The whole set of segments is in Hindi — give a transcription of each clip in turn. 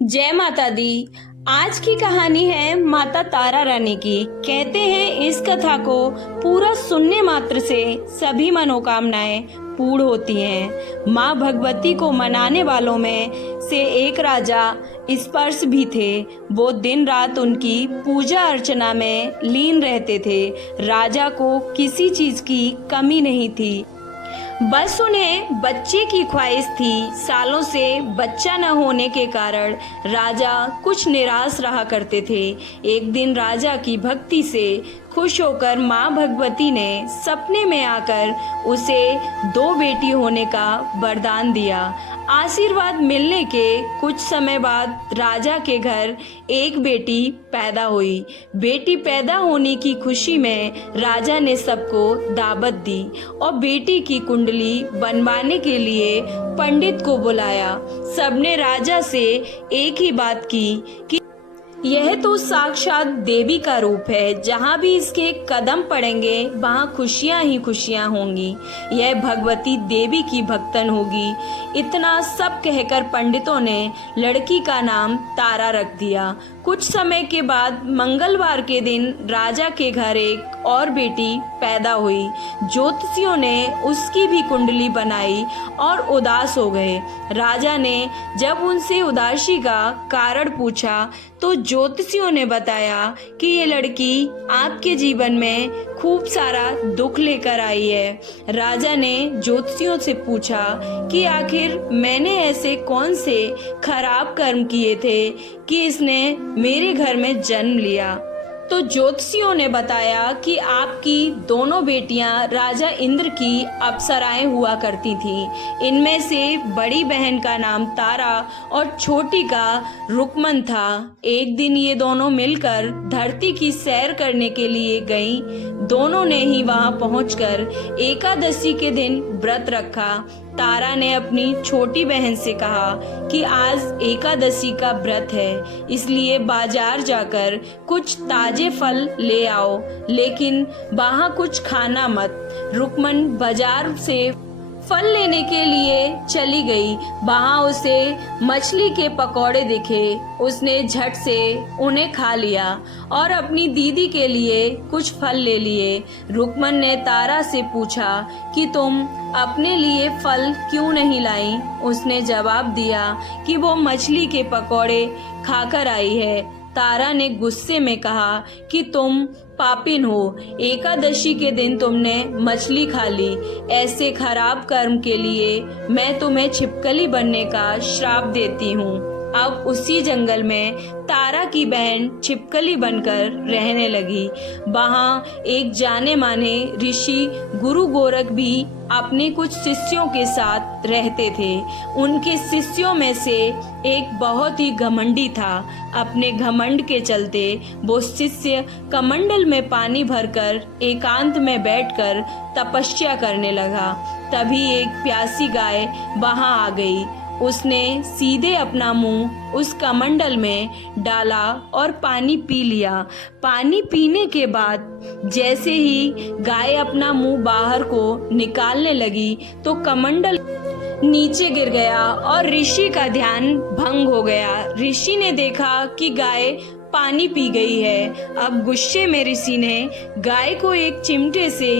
जय माता दी। आज की कहानी है माता तारा रानी की। कहते हैं इस कथा को पूरा सुनने मात्र से सभी मनोकामनाएं पूर्ण होती हैं। माँ भगवती को मनाने वालों में से एक राजा स्पर्श भी थे। वो दिन रात उनकी पूजा अर्चना में लीन रहते थे। राजा को किसी चीज की कमी नहीं थी, बस उन्हें बच्चे की ख्वाहिश थी। सालों से बच्चा न होने के कारण राजा कुछ निराश रहा करते थे। एक दिन राजा की भक्ति से खुश होकर माँ भगवती ने सपने में आकर उसे 2 बेटी होने का वरदान दिया। आशीर्वाद मिलने के कुछ समय बाद राजा के घर एक बेटी पैदा हुई। बेटी पैदा होने की खुशी में राजा ने सबको दावत दी और बेटी की कुंडली बनवाने के लिए पंडित को बुलाया। सबने राजा से एक ही बात की कि यह तो साक्षात देवी का रूप है। जहाँ भी इसके कदम पड़ेंगे वहाँ खुशियाँ ही खुशियाँ होंगी। यह भगवती देवी की भक्तन होगी। इतना सब कहकर पंडितों ने लड़की का नाम तारा रख दिया। कुछ समय के बाद मंगलवार के दिन राजा के घर एक और बेटी पैदा हुई। ज्योतिषियों ने उसकी भी कुंडली बनाई और उदास हो गए। राजा ने जब उनसे उदासी का कारण पूछा तो ज्योतिषियों ने बताया कि ये लड़की आपके जीवन में खूब सारा दुख लेकर आई है। राजा ने ज्योतिषियों से पूछा कि आखिर मैंने ऐसे कौन से खराब कर्म किए थे कि इसने मेरे घर में जन्म लिया। तो ज्योतिषियों ने बताया कि आपकी दोनों बेटियां राजा इंद्र की अप्सराएं हुआ करती थीं। इनमें से बड़ी बहन का नाम तारा और छोटी का रुकमन था। एक दिन ये दोनों मिलकर धरती की सैर करने के लिए गईं। दोनों ने ही वहां पहुंचकर एकादशी के दिन व्रत रखा। तारा ने अपनी छोटी बहन से कहा कि आज एकादशी का व्रत है, इसलिए बाजार जाकर कुछ ताजे फल ले आओ, लेकिन वहाँ कुछ खाना मत। रुकमन बाजार से फल लेने के लिए चली गई। वहाँ उसे मछली के पकौड़े दिखे। उसने झट से उन्हें खा लिया और अपनी दीदी के लिए कुछ फल ले लिए। रुकमन ने तारा से पूछा कि तुम अपने लिए फल क्यों नहीं लाई? उसने जवाब दिया कि वो मछली के पकौड़े खाकर आई है। तारा ने गुस्से में कहा कि तुम पापिन हो, एकादशी के दिन तुमने मछली खा ली। ऐसे खराब कर्म के लिए मैं तुम्हें छिपकली बनने का श्राप देती हूँ। अब उसी जंगल में तारा की बहन छिपकली बनकर रहने लगी। वहाँ एक जाने माने ऋषि गुरु गोरख भी अपने कुछ शिष्यों के साथ रहते थे। उनके शिष्यों में से एक बहुत ही घमंडी था। अपने घमंड के चलते वो शिष्य कमंडल में पानी भरकर एकांत में बैठकर तपस्या करने लगा। तभी एक प्यासी गाय वहां आ गई। उसने सीधे अपना मुंह उस कमंडल में डाला और पानी पी लिया। पानी पीने के बाद जैसे ही गाय अपना मुंह बाहर को निकालने लगी तो कमंडल नीचे गिर गया और ऋषि का ध्यान भंग हो गया। ऋषि ने देखा कि गाय पानी पी गई है। अब गुस्से में ऋषि ने गाय को एक चिमटे से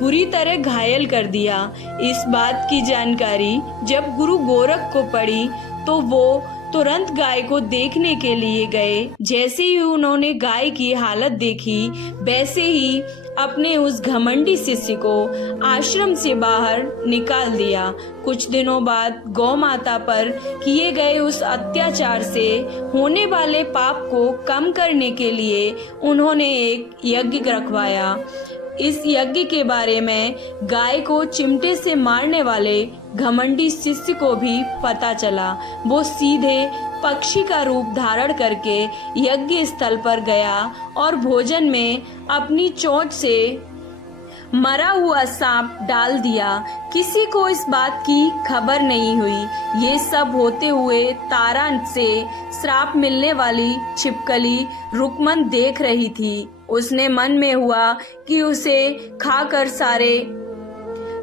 बुरी तरह घायल कर दिया। इस बात की जानकारी जब गुरु गोरख को पड़ी तो वो तुरंत गाय को देखने के लिए गए। जैसे ही उन्होंने गाय की हालत देखी, वैसे ही अपने उस घमंडी शिष्य को आश्रम से बाहर निकाल दिया। कुछ दिनों बाद गौ माता पर किए गए उस अत्याचार से होने वाले पाप को कम करने के लिए उन्होंने एक यज्ञ रखवाया। इस यज्ञ के बारे में गाय को चिमटे से मारने वाले घमंडी शिष्य को भी पता चला। वो सीधे पक्षी का रूप धारण करके यज्ञ स्थल पर गया और भोजन में अपनी चोंच से मरा हुआ सांप डाल दिया। किसी को इस बात की खबर नहीं हुई। ये सब होते हुए तारा से श्राप मिलने वाली छिपकली रुकमन देख रही थी। उसने मन में हुआ कि उसे खाकर सारे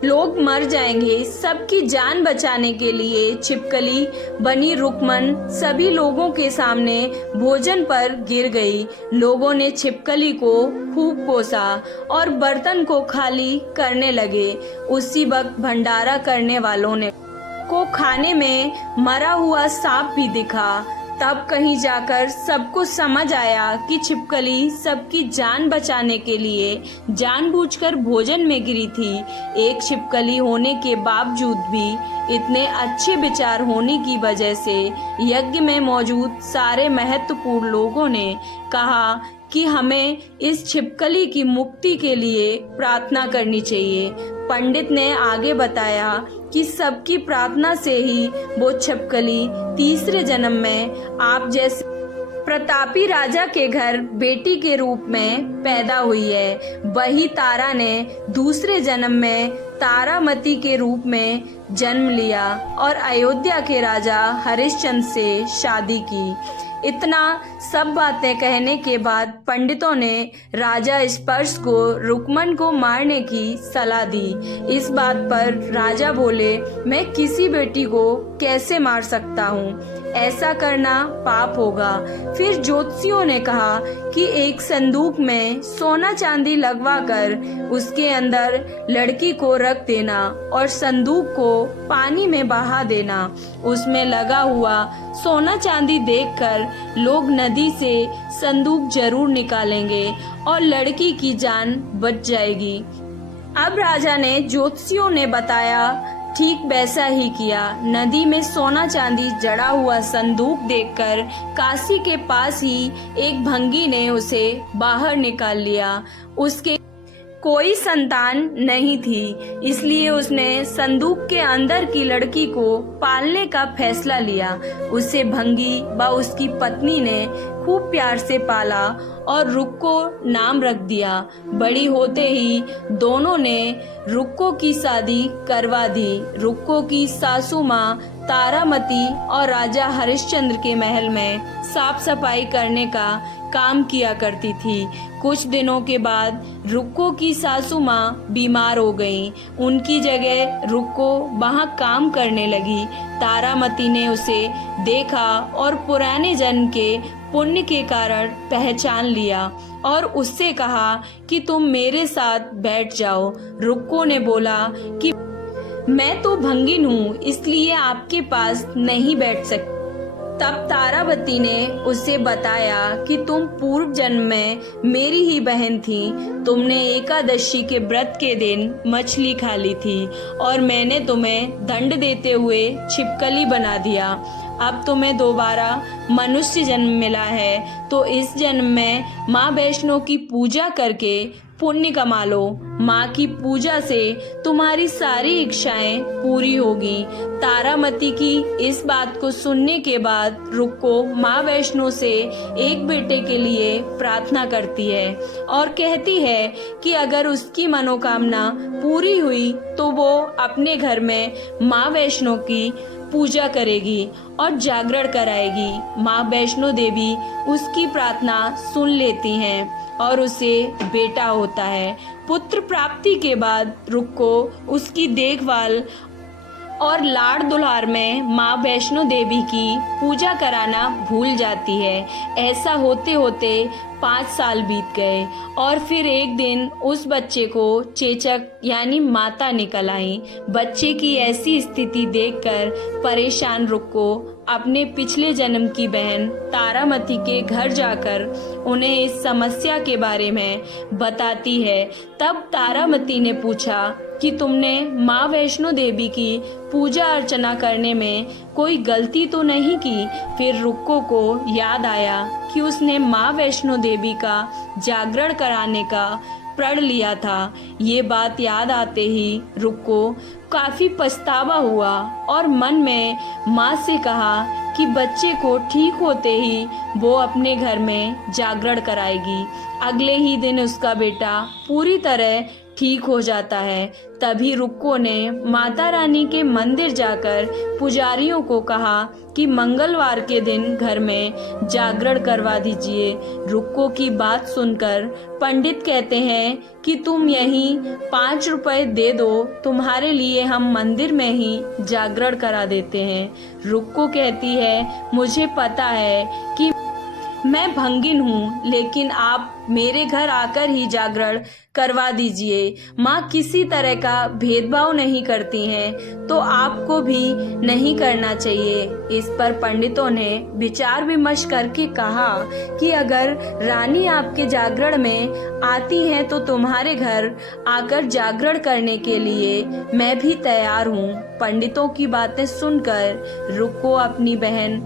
लोग मर जाएंगे। सबकी जान बचाने के लिए छिपकली बनी रुकमन सभी लोगों के सामने भोजन पर गिर गई। लोगों ने छिपकली को खूब कोसा और बर्तन को खाली करने लगे। उसी वक्त भंडारा करने वालों ने को खाने में मरा हुआ सांप भी दिखा। तब कहीं जाकर सबको समझ आया कि छिपकली सबकी जान बचाने के लिए जानबूझकर भोजन में गिरी थी। एक छिपकली होने के बावजूद भी इतने अच्छे विचार होने की वजह से यज्ञ में मौजूद सारे महत्वपूर्ण लोगों ने कहा कि हमें इस छिपकली की मुक्ति के लिए प्रार्थना करनी चाहिए। पंडित ने आगे बताया कि सबकी प्रार्थना से ही वो छिपकली तीसरे जन्म में आप जैसे प्रतापी राजा के घर बेटी के रूप में पैदा हुई है। वही तारा ने दूसरे जन्म में तारामती के रूप में जन्म लिया और अयोध्या के राजा हरिश्चंद्र से शादी की। इतना सब बातें कहने के बाद पंडितों ने राजा स्पर्श को रुकमन को मारने की सलाह दी। इस बात पर राजा बोले, मैं किसी बेटी को कैसे मार सकता हूँ, ऐसा करना पाप होगा। फिर ज्योतिषियों ने कहा कि एक संदूक में सोना चांदी लगवाकर उसके अंदर लड़की को रख देना और संदूक को पानी में बहा देना। उसमें लगा हुआ सोना चांदी देखकर लोग नदी से संदूक जरूर निकालेंगे और लड़की की जान बच जाएगी। अब राजा ने ज्योतिषियों ने बताया ठीक वैसा ही किया। नदी में सोना चांदी जड़ा हुआ संदूक देखकर काशी के पास ही एक भंगी ने उसे बाहर निकाल लिया। उसके कोई संतान नहीं थी, इसलिए उसने संदूक के अंदर की लड़की को पालने का फैसला लिया। उसे भंगी व उसकी पत्नी ने खूब प्यार से पाला और रुक्को नाम रख दिया। बड़ी होते ही दोनों ने रुक्को की शादी करवा दी। रुक्को की सासू माँ तारामती और राजा हरिश्चंद्र के महल में साफ सफाई करने का काम किया करती थी। कुछ दिनों के बाद रुक्को की सासू माँ बीमार हो गईं। उनकी जगह रुक्को वहाँ काम करने लगी। तारामती ने उसे देखा और पुराने जन्म के पुण्य के कारण पहचान लिया और उससे कहा कि तुम मेरे साथ बैठ जाओ। रुक्को ने बोला कि मैं तो भंगिन हूँ, इसलिए आपके पास नहीं बैठ सकती। तब तारावती ने उसे बताया कि तुम पूर्व जन्म में मेरी ही बहन थी। तुमने एकादशी के व्रत के दिन मछली खा ली थी और मैंने तुम्हें दंड देते हुए छिपकली बना दिया। अब तुम्हें दोबारा मनुष्य जन्म मिला है, तो इस जन्म में माँ वैष्णो की पूजा करके पुण्य कमा लो। माँ की पूजा से तुम्हारी सारी इच्छाएं पूरी होगी। तारामती की इस बात को सुनने के बाद रुक्को माँ वैष्णो से एक बेटे के लिए प्रार्थना करती है और कहती है कि अगर उसकी मनोकामना पूरी हुई तो वो अपने घर में माँ वैष्णो की पूजा करेगी और जागरण कराएगी। माँ वैष्णो देवी उसकी प्रार्थना सुन लेती हैं और उसे बेटा होता है। पुत्र प्राप्ति के बाद रुक्को उसकी देखभाल और लाड़ दुलार में माँ वैष्णो देवी की पूजा कराना भूल जाती है। ऐसा होते होते 5 साल बीत गए और फिर एक दिन उस बच्चे को चेचक यानी माता निकल आई। बच्चे की ऐसी स्थिति देखकर परेशान रुक्को अपने पिछले जन्म की बहन तारामती के घर जाकर उन्हें इस समस्या के बारे में बताती है। तब तारामती ने पूछा कि तुमने माँ वैष्णो देवी की पूजा अर्चना करने में कोई गलती तो नहीं की। फिर रुक्को को याद आया कि उसने माँ वैष्णो देवी का जागरण कराने का प्रण लिया था। ये बात याद आते ही रुक्को काफी पछतावा हुआ और मन में माँ से कहा कि बच्चे को ठीक होते ही वो अपने घर में जागरण कराएगी। अगले ही दिन उसका बेटा पूरी तरह ठीक हो जाता है। तभी रुक्को ने माता रानी के मंदिर जाकर पुजारियों को कहा कि मंगलवार के दिन घर में जागरण करवा दीजिए। रुक्को की बात सुनकर पंडित कहते हैं कि तुम यही 5 रुपए दे दो, तुम्हारे लिए हम मंदिर में ही जागरण करा देते हैं। रुक्को कहती है, मुझे पता है कि मैं भंगिन हूँ, लेकिन आप मेरे घर आकर ही जागरण करवा दीजिए। माँ किसी तरह का भेदभाव नहीं करती हैं, तो आपको भी नहीं करना चाहिए। इस पर पंडितों ने विचार विमर्श करके कहा कि अगर रानी आपके जागरण में आती हैं तो तुम्हारे घर आकर जागरण करने के लिए मैं भी तैयार हूँ। पंडितों की बातें सुनकर रुक्को अपनी बहन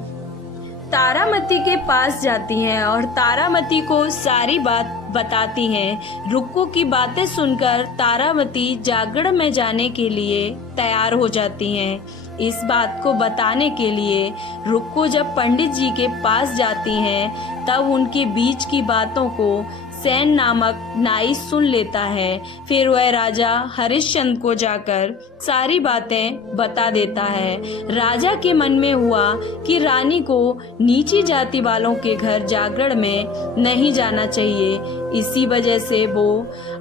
तारामती के पास जाती हैं और तारामती को सारी बात बताती हैं। रुक्को की बातें सुनकर तारामती जागरण में जाने के लिए तैयार हो जाती हैं। इस बात को बताने के लिए रुक्को जब पंडित जी के पास जाती हैं, तब उनके बीच की बातों को सेन नामक नाई सुन लेता है। फिर वह राजा हरिश्चंद्र को जाकर सारी बातें बता देता है। राजा के मन में हुआ कि रानी को नीची जाति वालों के घर जागरण में नहीं जाना चाहिए। इसी वजह से वो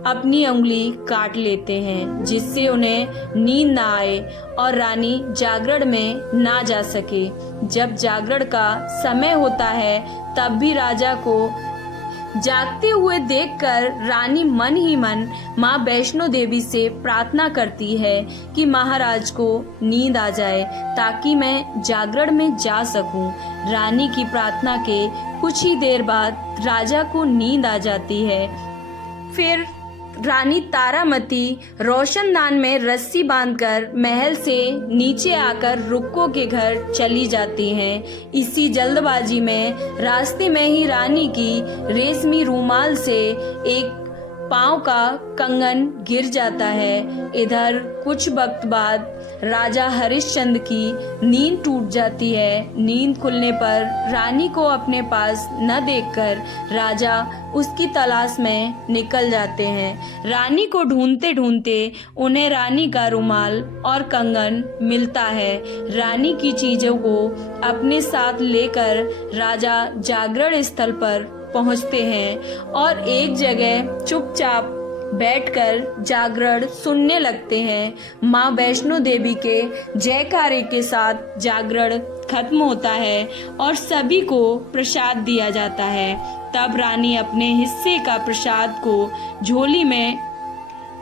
अपनी उंगली काट लेते हैं, जिससे उन्हें नींद ना आए और रानी जागरण में ना जा सके। जब जागरण का समय होता है, तब भी राजा को जागते हुए देखकर रानी मन ही मन माँ वैष्णो देवी से प्रार्थना करती है कि महाराज को नींद आ जाए ताकि मैं जागरण में जा सकूं। रानी की प्रार्थना के कुछ ही देर बाद राजा को नींद आ जाती है। फिर रानी तारामती रोशनदान में रस्सी बांधकर महल से नीचे आकर रुक्को के घर चली जाती हैं। इसी जल्दबाजी में रास्ते में ही रानी की रेशमी रूमाल से एक पांव का कंगन गिर जाता है। इधर कुछ वक्त बाद राजा हरिश्चंद्र की नींद टूट जाती है। नींद खुलने पर रानी को अपने पास न देखकर राजा उसकी तलाश में निकल जाते हैं। रानी को ढूंढते ढूंढते उन्हें रानी का रुमाल और कंगन मिलता है। रानी की चीजों को अपने साथ लेकर राजा जागरण स्थल पर पहुंचते हैं और एक जगह चुपचाप बैठकर जागरण सुनने लगते हैं। माँ वैष्णो देवी के जयकारे के साथ जागरण खत्म होता है और सभी को प्रसाद दिया जाता है। तब रानी अपने हिस्से का प्रसाद को झोली में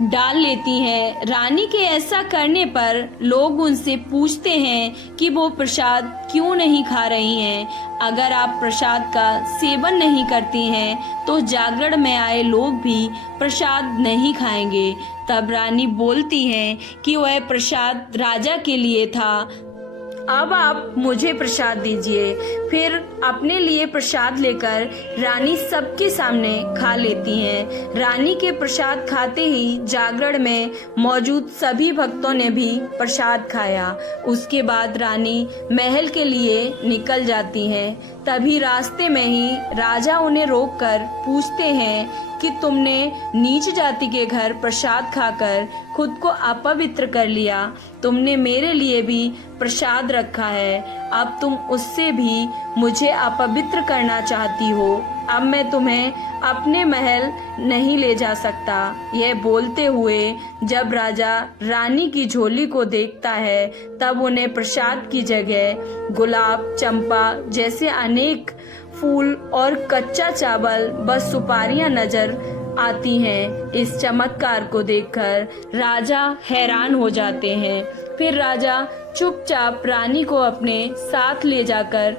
डाल लेती हैं। रानी के ऐसा करने पर लोग उनसे पूछते हैं कि वो प्रसाद क्यों नहीं खा रही हैं। अगर आप प्रसाद का सेवन नहीं करती हैं तो जागरण में आए लोग भी प्रसाद नहीं खाएंगे। तब रानी बोलती हैं कि वह प्रसाद राजा के लिए था, अब आप मुझे प्रसाद दीजिए। फिर अपने लिए प्रसाद लेकर रानी सबके सामने खा लेती हैं। रानी के प्रसाद खाते ही जागरण में मौजूद सभी भक्तों ने भी प्रसाद खाया। उसके बाद रानी महल के लिए निकल जाती हैं। तभी रास्ते में ही राजा उन्हें रोककर पूछते हैं कि तुमने नीच जाति के घर प्रसाद खाकर खुद को अपवित्र कर लिया। तुमने मेरे लिए भी प्रसाद रखा है, अब तुम उससे भी मुझे अपवित्र करना चाहती हो। अब मैं तुम्हें अपने महल नहीं ले जा सकता। यह बोलते हुए जब राजा रानी की झोली को देखता है, तब उन्हें प्रसाद की जगह गुलाब, चंपा जैसे अनेक फूल और कच्चा चावल बस सुपारियां नजर आती हैं। इस चमत्कार को देखकर राजा हैरान हो जाते हैं। फिर राजा चुपचाप रानी को अपने साथ ले जाकर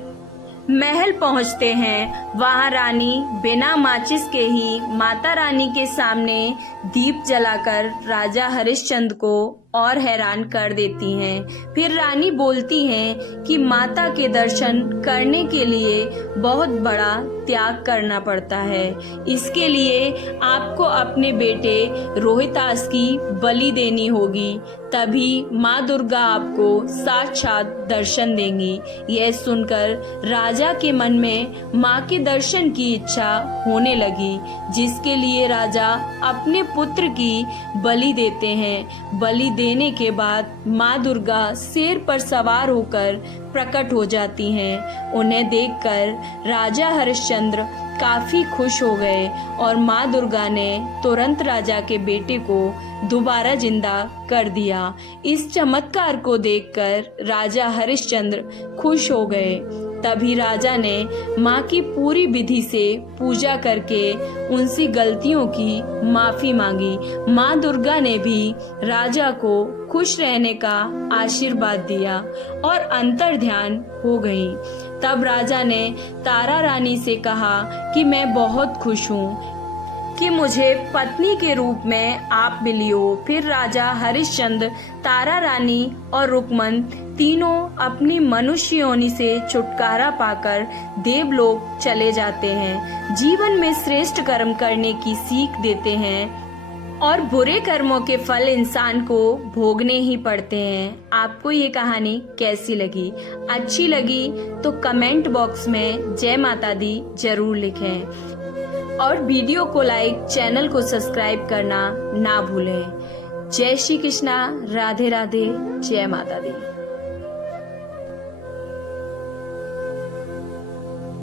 महल पहुंचते हैं। वहां रानी बिना माचिस के ही माता रानी के सामने दीप जलाकर राजा हरिश्चंद्र को और हैरान कर देती हैं। फिर रानी बोलती हैं कि माता के दर्शन करने के लिए बहुत बड़ा त्याग करना पड़ता है। इसके लिए आपको अपने बेटे रोहितास की बलि देनी होगी, तभी माँ दुर्गा आपको साक्षात दर्शन देंगी। यह सुनकर राजा के मन में माँ के दर्शन की इच्छा होने लगी, जिसके लिए राजा अपने पुत्र की बलि देते हैं। बलि देने के बाद माँ दुर्गा शेर पर सवार होकर प्रकट हो जाती हैं। उन्हें देखकर राजा हरिश्चंद्र काफी खुश हो गए और माँ दुर्गा ने तुरंत राजा के बेटे को दोबारा जिंदा कर दिया। इस चमत्कार को देखकर राजा हरिश्चंद्र खुश हो गए। तभी राजा ने माँ की पूरी विधि से पूजा करके उनसी गलतियों की माफी मांगी। माँ दुर्गा ने भी राजा को खुश रहने का आशीर्वाद दिया और अंतर्ध्यान हो गई। तब राजा ने तारा रानी से कहा कि मैं बहुत खुश हूँ कि मुझे पत्नी के रूप में आप मिली हो। फिर राजा हरिश्चंद्र, तारा रानी और रुक्मन तीनों अपनी मनुष्य योनि से छुटकारा पाकर देवलोक चले जाते हैं। जीवन में श्रेष्ठ कर्म करने की सीख देते हैं और बुरे कर्मों के फल इंसान को भोगने ही पड़ते हैं। आपको ये कहानी कैसी लगी? अच्छी लगी तो कमेंट बॉक्स में जय माता दी जरूर लिखें और वीडियो को लाइक, चैनल को सब्सक्राइब करना ना भूलें। जय श्री कृष्णा, राधे राधे, जय माता दी।